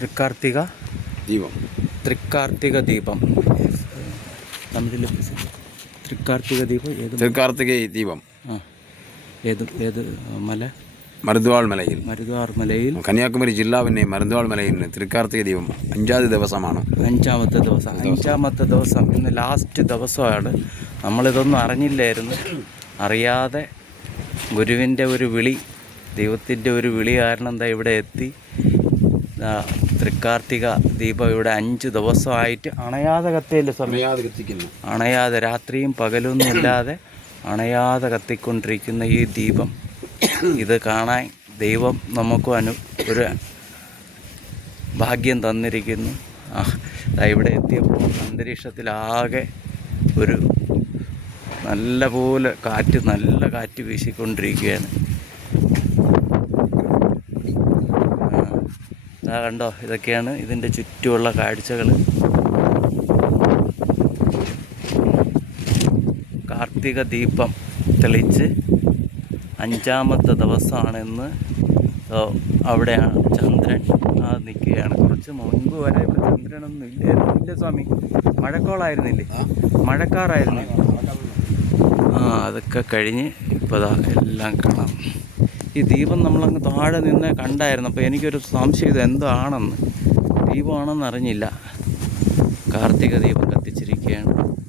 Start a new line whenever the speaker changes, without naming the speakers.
തൃക്കാർത്തിക
ദീപം.
തൃക്കാർത്തിക ദീപം. തമിഴിൽ തൃക്കാർത്തിക ദീപം ഏത്
തൃക്കാർത്തിക ദീപം.
ആ ഏത് ഏത് മല?
മരുദ്വാൾ മലയിൽ
മരുദ്വാൾ മലയിൽ
കന്യാകുമരി പിന്നെ മരുദ്വാൾ മലയിൽ തൃക്കാർത്തിക ദീപം അഞ്ചാമത് ദിവസമാണ്.
അഞ്ചാമത്തെ ദിവസം. അഞ്ചാമത്തെ ദിവസം. ഇന്ന് ലാസ്റ്റ് ദിവസമാണ്. നമ്മളിതൊന്നും അറിഞ്ഞില്ലായിരുന്നു. അറിയാതെ ഗുരുവിന്റെ ഒരു വിളി ദൈവത്തിന്റെ ഒരു വിളി കാരണം എന്താ ഇവിടെ എത്തി. തൃക്കാർത്തിക ദീപം ഇവിടെ അഞ്ച് ദിവസമായിട്ട് അണയാതെ കത്തിയല്ലേ സമയം
സമയാതെ കത്തിക്കുന്നു.
അണയാതെ രാത്രിയും പകലൊന്നും ഇല്ലാതെ അണയാതെ കത്തിക്കൊണ്ടിരിക്കുന്ന ഈ ദീപം. ഇത് കാണാൻ ദൈവം നമുക്ക് അനു ഒരു ഭാഗ്യം തന്നിരിക്കുന്നു. ഇവിടെ എത്തിയപ്പോൾ അന്തരീക്ഷത്തിലാകെ ഒരു നല്ല പോലെ കാറ്റ് നല്ല കാറ്റ് വീശിക്കൊണ്ടിരിക്കുകയാണ്. ദാ കണ്ടോ ഇതൊക്കെയാണ് ഇതിന്റെ ചുറ്റുമുള്ള കാഴ്ചകൾ. കാർത്തിക ദീപം തെളിച്ച് അഞ്ചാമത്തെ ദിവസമാണെന്ന് അവിടെയാണ് ചന്ദ്രൻ. ആ നിൽക്കുകയാണ്. കുറച്ച് മുൻപ് വരെ ഇവിടെ ചന്ദ്രനൊന്നും ഇല്ലായിരുന്നു. ഇല്ല സ്വാമി മഴക്കോളായിരുന്നില്ലേ? മഴക്കാറായിരുന്നു. ആ അതൊക്കെ കഴിഞ്ഞ് ഇപ്പോൾ എല്ലാം കാണാം. ഈ ദീപം നമ്മളങ്ങ് താഴെ നിന്ന് കണ്ടായിരുന്നു. അപ്പോൾ എനിക്കൊരു സംശയം ഇത് എന്താണെന്ന്? ദീപമാണെന്ന് അറിഞ്ഞില്ല. കാർത്തിക ദീപം കത്തിച്ചിരിക്കുകയാണ്.